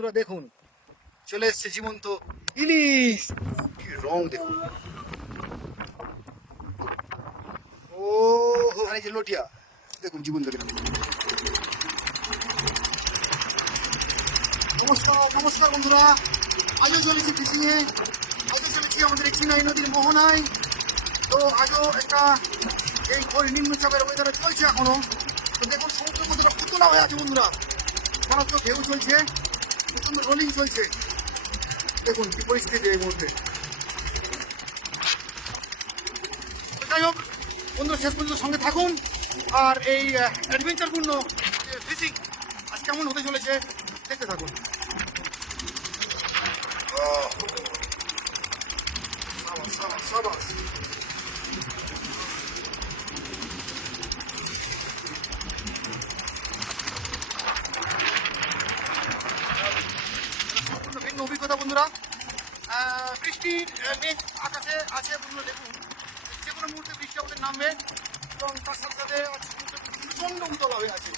বন্ধুরা, দেখুন, চলে এসছে জীবন্ত ইলিশ। কি রং, দেখুন। ও এই যে লটিয়া, দেখুন জীবন্ত নমস্কার নমস্কার বন্ধুরা। আজও চলেছি ফিশিংয়ে। আজও চলেছি আমাদের চিনাই নদীর মোহনায়। তো আজও একটা এই ঘোর নিম্নচাপের ওয়েদারে চলছে এখনও। তো দেখুন, সমুদ্র মধ্যে পুতলা হয়ে আছে বন্ধুরা। মারাত্মক ঢেউ চলছে। প্রচণ্ড রোলিং চলছে। দেখুন কি পরিস্থিতি এই মুহূর্তে। যাই হোক বন্ধুরা শেষ পর্যন্ত সঙ্গে থাকুন। আর এই অ্যাডভেঞ্চারপূর্ণ ফিশিং আজ কেমন হতে চলেছে দেখতে থাকুন। সাবাস, সাবাস, সাবাস। মেঘ আকাশে আছে বন্ধুরা, দেখুন। যে কোনো মুহূর্তে বৃষ্টি আমাদের নামবে এবং তার সাথে সাথে প্রচণ্ড উতলা হয়ে আছে!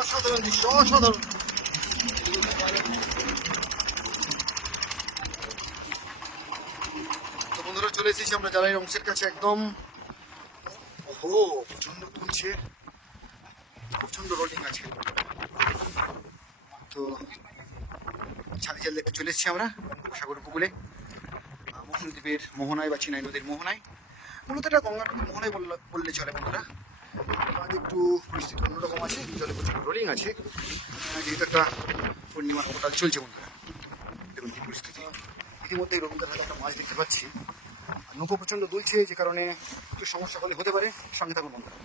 অসাধারণ দৃশ্য, অসাধারণ। তো চলে এসেছি আমরা জ্বালাই অংশের কাছে একদম। ওহো প্রচণ্ড তুলছে প্রচণ্ড রোলিং আছে তো ছাদি জাল দেখতে চলে এসেছি আমরা, সাগর উপকূলে। মহানদ্বীপের মোহনায় বা চিনাই নদীর মোহনায়। মূলত এটা গঙ্গা নদীর মোহনায় বললে চলে বন্ধুরা। আজ একটু পরিস্থিতি অন্যরকম আছে, জলে প্রচুর রোলিং আছে। যেহেতু একটা পূর্ণিমার কোটাল চলছে বন্ধুরা। দেখুন কি পরিস্থিতি। ইতিমধ্যেই রবীন্দ্র হাতে একটা মাছ দেখতে পাচ্ছি। নৌকো প্রচণ্ড দুলছে, যে কারণে একটু সমস্যা হলে হতে পারে। সঙ্গে থাকুন বন্ধুরা।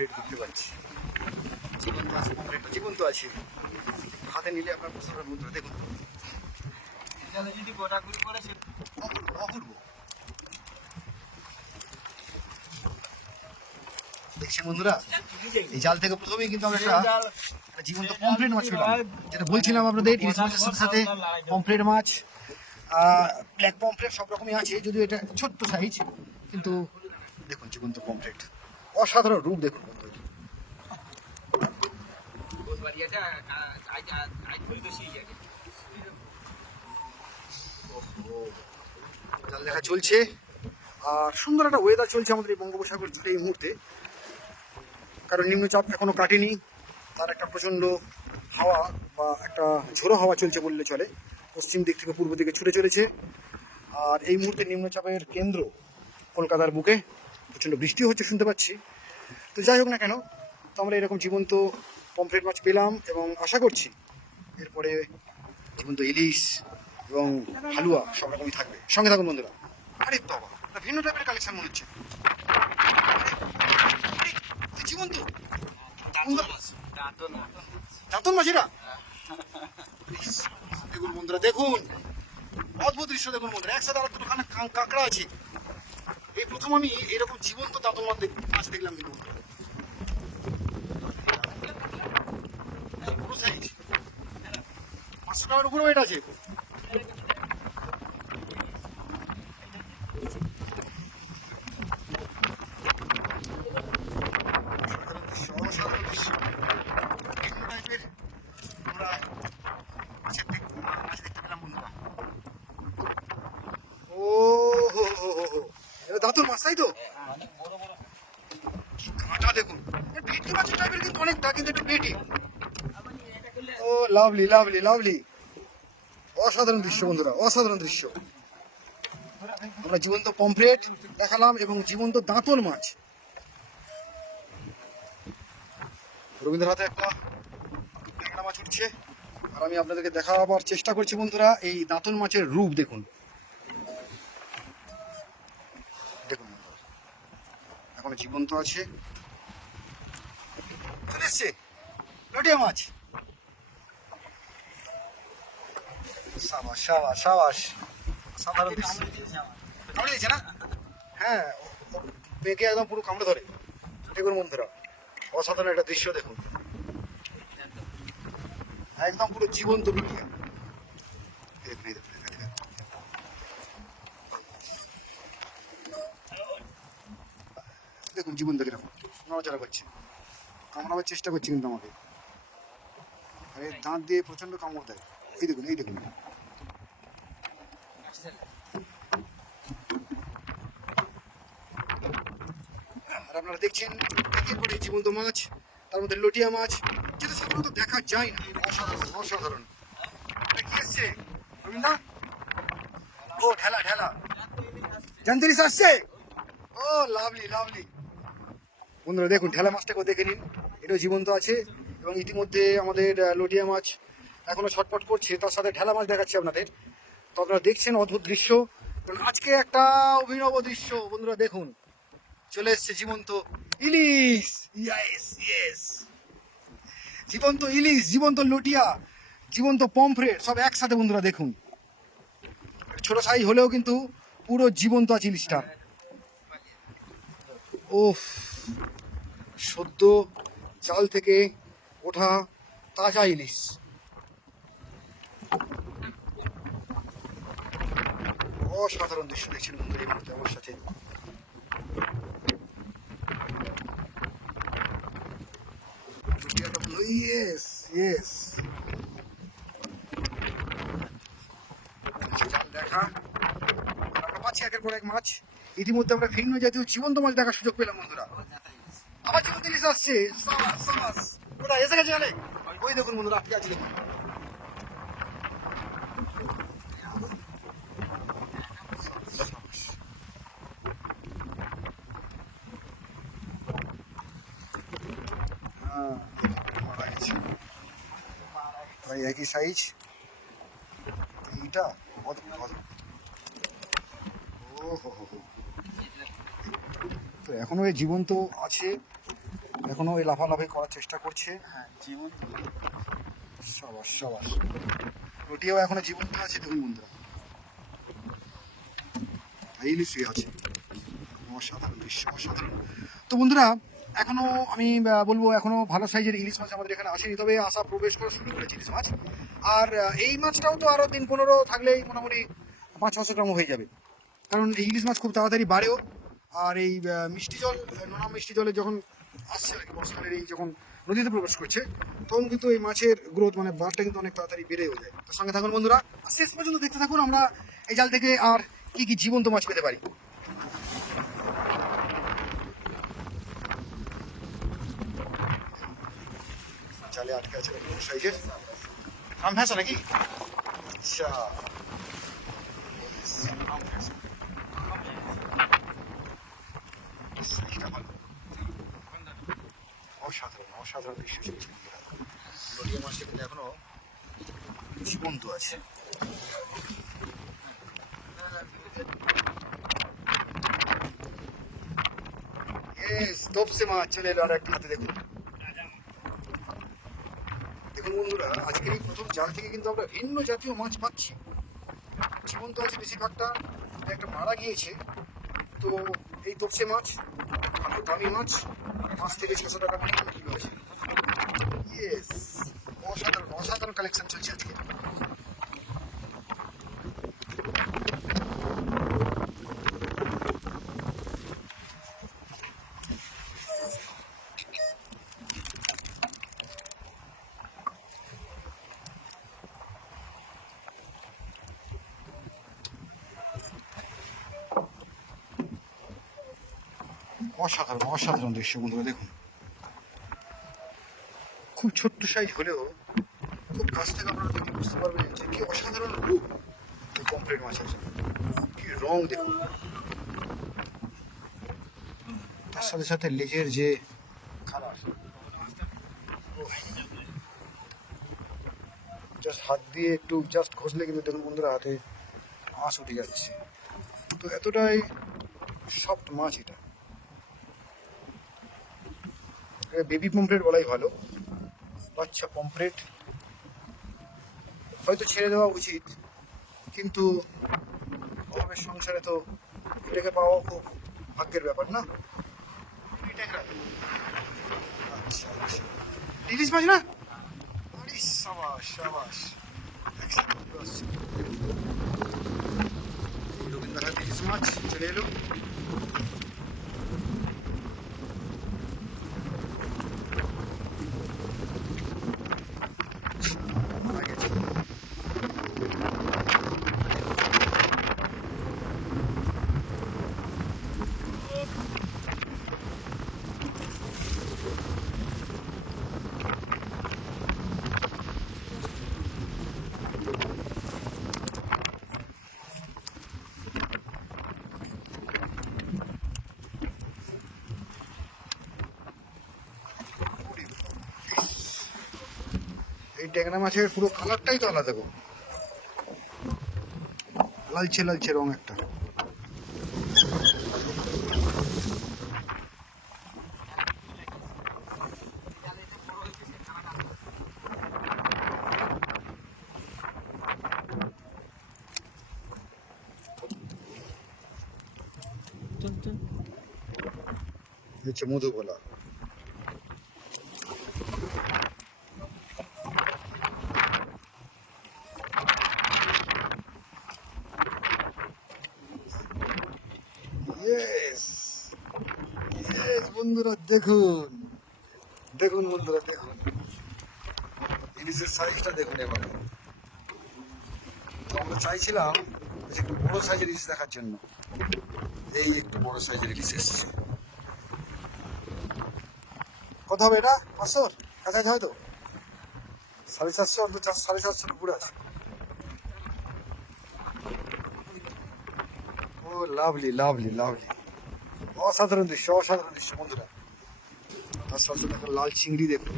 পমফ্রেট দেখতে পাচ্ছি জীবন্ত আছে পমফ্রেট জীবন্ত আছে। হাতে নিলে আপনার পারবেন বন্ধুরা দেখুন যদি গোটাগুলি করে সে অপূর্ব অপূর্ব। দেখছেন বন্ধুরা? এই জাল থেকে প্রথমেই কিন্তু আমরা একটা জীবন্ত পমফ্রেট মাছ পেলাম। যেটা বলছিলাম আপনাদের ইলিশ মাছের সাথে সাথে পমফ্রেট মাছ ব্ল্যাক পমফ্রেট সব রকমই আছে যদিও এটা ছোট্ট সাইজ কিন্তু দেখুন জীবন্ত পমফ্রেট অসাধারণ রূপ দেখুন বন্ধুরা জাল দেখা চলছে। আর সুন্দর একটা ওয়েদার চলছে আমাদের এই বঙ্গোপসাগর জুড়ে এই মুহূর্তে। কারণ নিম্নচাপ এখনও কাটেনি। তার একটা প্রচণ্ড হাওয়া বা একটা ঝোড়ো হাওয়া চলছে বললে চলে। পশ্চিম দিক থেকে পূর্ব দিকে ছুটে চলেছে। আর এই মুহূর্তে নিম্নচাপের কেন্দ্র কলকাতার বুকে। প্রচণ্ড বৃষ্টি হচ্ছে শুনতে পাচ্ছি। তো যাই হোক না কেন তো আমরা এরকম জীবন্ত পমফ্রেট মাছ পেলাম এবং আশা করছি এরপরে জীবন্ত ইলিশ এবং হালুয়া সব রকমই থাকবে। সঙ্গে থাকুন বন্ধুরা। আরে বাবা ভিন্ন টাইপের কালেকশন মনে হচ্ছে। জীবন্ত। দাঁতন মাঝিরা দেখুন বন্ধুরা দেখুন। অদ্ভুত দৃশ্য দেখুন বন্ধুরা। একসাথে আর দুটো কাঁকড়া আছে। এই প্রথম আমি এরকম জীবন্ত দাঁতন মাছ মাছ দেখলাম কিন্তু পাঁচশো টাকার উপরে ওয়েট আছে অসাধারণ দৃশ্য, অসাধারণ দৃশ্য। বিভিন্ন টাইপের আমরা মাছের দেখ- মাছ দেখতে পেলাম বন্ধুরা। ও হো হো হো হো। এটা মাছ, তাই তো? কাঁটা দেখুন। ভেটকি মাছের টাইপের কিন্তু অনেকটা, কিন্তু একটু পেটি। ও লাভলি লাভলি লাভলি অসাধারণ দৃশ্য, বন্ধুরা, অসাধারণ দৃশ্য। আমরা জীবন্ত পমফ্রেট দেখালাম এবং জীবন্ত দাঁতন মাছ। রবীন্দ্র হাতে একটা মাছ উঠছে। আর আমি আপনাদেরকে দেখাবার চেষ্টা করছি, বন্ধুরা, এই দাঁতন মাছের রূপ দেখুন বন্ধুরা, এখনও জীবন্ত আছে। চলে এসছে লটিয়া মাছ। সাবাস সাবাস সাবাস। সাধারণ কামড়ে দিয়েছে না? হ্যাঁ ও একদম পুরো কামড়ে ধরে। দেখুন বন্ধুরা। অসাধারণ একটা দৃশ্য দেখুন। একদম পুরো জীবন্ত লুটিয়া। দেখুন, এই দেখুন, এই দেখুন। দেখুন জীবন দেখে রাখুন। নড়াচড়া করছে। কামড়াবার চেষ্টা করছে কিন্তু আমাকে। আরে দাঁত দিয়ে প্রচণ্ড কামড় দেয়। এই দেখুন এই দেখুন। আর আপনারা দেখছেন একের পরে জীবন্ত মাছ, তার মধ্যে লটিয়া মাছ, যেটা সাধারণত দেখা যায় না। অসাধারণ অসাধারণ। কি রবীন্দ্র ও ঠেলা ঠেলা জানতিরিস আসছে? ও, লাভলি লাভলি। বন্ধুরা দেখুন, ঠেলা মাছটাকেও দেখে নিন। এটাও জীবন্ত আছে এবং ইতিমধ্যে আমাদের লটিয়া মাছ এখনও ছটপট করছে। তার সাথে ঠেলা মাছ দেখাচ্ছি আপনাদের। তো আপনারা দেখছেন অদ্ভুত দৃশ্য। আজকে একটা অভিনব দৃশ্য। বন্ধুরা দেখুন, চলে এসছে জীবন্ত ইলিশ। ইয়েস ইয়েস জীবন্ত ইলিশ, জীবন্ত লটিয়া, জীবন্ত পমফ্রেট, সব একসাথে বন্ধুরা দেখুন। ছোট সাইজ হলেও কিন্তু পুরো জীবন্ত আছে ইলিশটা। ওফ সদ্য চাল থেকে ওঠা তাজা ইলিশ। অসাধারণ দৃশ্য দেখছেন বন্ধুরা এই মুহূর্তে আমার সাথে। ইয়েস ইয়েস দেখা। পাচ্ছি একের পর এক মাছ। ইতিমধ্যে আমরা ভিন্ন জাতীয় জীবন্ত মাছ দেখার সুযোগ পেলাম বন্ধুরা। আবার জীবন্ত ইলিশ আসছে। সাবাস সাবাস ওটা এসে গেছে ওই দেখুন বন্ধুরা আটকে আছে দেখুন। হ্যাঁ, একই সাইজ এইটা? অদ্ভুত অদ্ভুত ও হো হো। হো। তো এখনও আছে। এখনও এই লাফালাফি করার চেষ্টা করছে। হ্যাঁ জীবন সাবাস সাবাস। রুটিও এখনও জীবন্ত আছে দেখুন বন্ধুরা। এই ইলিশই আছে। অসাধারণ দৃশ্য অসাধারণ। তো বন্ধুরা এখনও আমি বলব এখনও ভালো সাইজের ইলিশ মাছ আমাদের এখানে আসেনি তবে আসা প্রবেশ করা শুরু করেছে ইলিশ মাছ। আর এই মাছটাও তো আরও দিন পনেরো থাকলেই মোটামুটি পাঁচ ছশো গ্রাম হয়ে যাবে। কারণ এই ইলিশ মাছ খুব তাড়াতাড়ি বাড়েও। আর এই মিষ্টি জল নোনা মিষ্টি জলে যখন আসছে আর কি বর্ষাকালের এই যখন নদীতে প্রবেশ করছে, তখন কিন্তু এই মাছের গ্রোথ মানে বাড়টা কিন্তু অনেক তাড়াতাড়ি বেড়েও যায়। তো সঙ্গে থাকুন বন্ধুরা, আর শেষ পর্যন্ত দেখতে থাকুন আমরা এই জাল থেকে আর কি কি জীবন্ত মাছ পেতে পারি। জালে আটকে আছে সাইজের। আম ভেসা নাকি? আচ্ছা আম ভেসা। সাইজটা ভালো। অসাধারণ অসাধারণ দৃশ্য ছিল। নদীয়া মাছটা কিন্তু এখনও জীবন্ত আছে। তপসে মাছ চলে এলো আর একটা হাতে, দেখুন। দেখুন বন্ধুরা, আজকের এই প্রথম জাল থেকে কিন্তু আমরা ভিন্ন জাতীয় মাছ পাচ্ছি। জীবন্ত আছে বেশিরভাগটা একটা মারা গিয়েছে। তো এই তপসে মাছ ভালো দামি মাছ পাঁচ থেকে ছশো টাকা কিলো আছে ইয়েস অসাধারণ অসাধারণ কালেকশন চলছে আজকে। অসাধারণ অসাধারণ দৃশ্য বন্ধুরা, দেখুন। খুব ছোট্ট সাইজ হলেও খুব কাছ থেকে আপনারা দেখে বুঝতে পারবেন যে কি অসাধারণ রূপ এই কমপ্লিট মাছ আছে কি রং দেখুন। তার সাথে সাথে লেজের যে কালার জাস্ট হাত দিয়ে একটু জাস্ট ঘষলে কিন্তু দেখুন বন্ধুরা, হাতে আঁশ উঠে যাচ্ছে। তো এতটাই সফট মাছ এটা। বেবি পমফ্রেট বলাই ভালো। বাচ্চা পমফ্রেট হয়তো ছেড়ে দেওয়া উচিত, কিন্তু অভাবের সংসারে তো এটাকে পাওয়া খুব ভাগ্যের ব্যাপার না? আচ্ছা আচ্ছা। ইলিশ মাছ না? সাবাস সাবাস। রবীন্দ্রনাথ ইলিশ মাছ চলে এলো। এই ট্যাংরা মাছের পুরো কালারটাই তো আলাদা গো। লালচে লালচে রং একটা। হচ্ছে মধুকলা ইয়েস ইয়েস বন্ধুরা, দেখুন। দেখুন বন্ধুরা, দেখুন। ইলিশের সাইজটা দেখুন এবার। তো আমরা চাইছিলাম যে একটু বড় সাইজের ইলিশ দেখার জন্য। এই একটু বড় সাইজের ইলিশ এসেছে। কত হবে এটা? পাঁচশোর কাছাকাছি হয়তো? সাড়ে চারশো অন্তত সাড়ে চারশোর উপরে আছে। ও লাভলি লাভলি লাভলি অসাধারণ দৃশ্য অসাধারণ দৃশ্য, বন্ধুরা। তার সাথে দেখো লাল চিংড়ি দেখুন।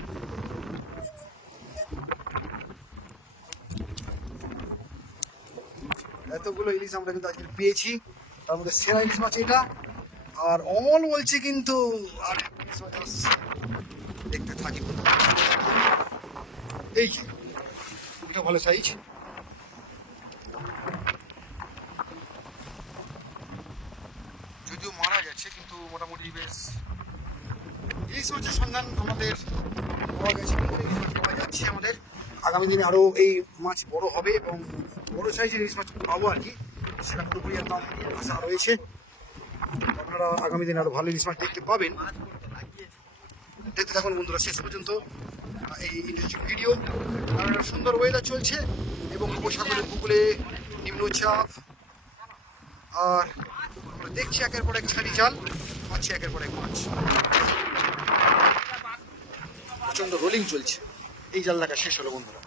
এতগুলো ইলিশ আমরা কিন্তু আজকে পেয়েছি। তার মধ্যে সেরা ইলিশ মাছ এটা। আর অমল বলছে কিন্তু, আর দেখতে থাকি। এই যে ভালো সাইজ যদিও মারা গেছে, কিন্তু মোটামুটি বেশ ইলিশ মাছের সন্ধান আমাদের পাওয়া গেছে ইলিশ মাছ পাওয়া যাচ্ছে আমাদের। আগামী দিনে আরও এই মাছ বড় হবে এবং বড় সাইজের ইলিশ মাছ পাবো আর কি, সেটা পুরোপুরি একদম আশা রয়েছে। আপনারা আগামী দিনে আরও ভালো ইলিশ মাছ দেখতে পাবেন। দেখতে থাকুন বন্ধুরা, শেষ পর্যন্ত এই ইন্টারেস্টিং ভিডিও আর সুন্দর ওয়েদার চলছে এবং উপসাগরের উপকূলে নিম্নচাপ আর আমরা দেখছি একের পর এক ছানি জাল পাচ্ছি একের পর এক মাছ। প্রচণ্ড রোলিং চলছে। এই জাল দেখা শেষ হলো বন্ধুরা।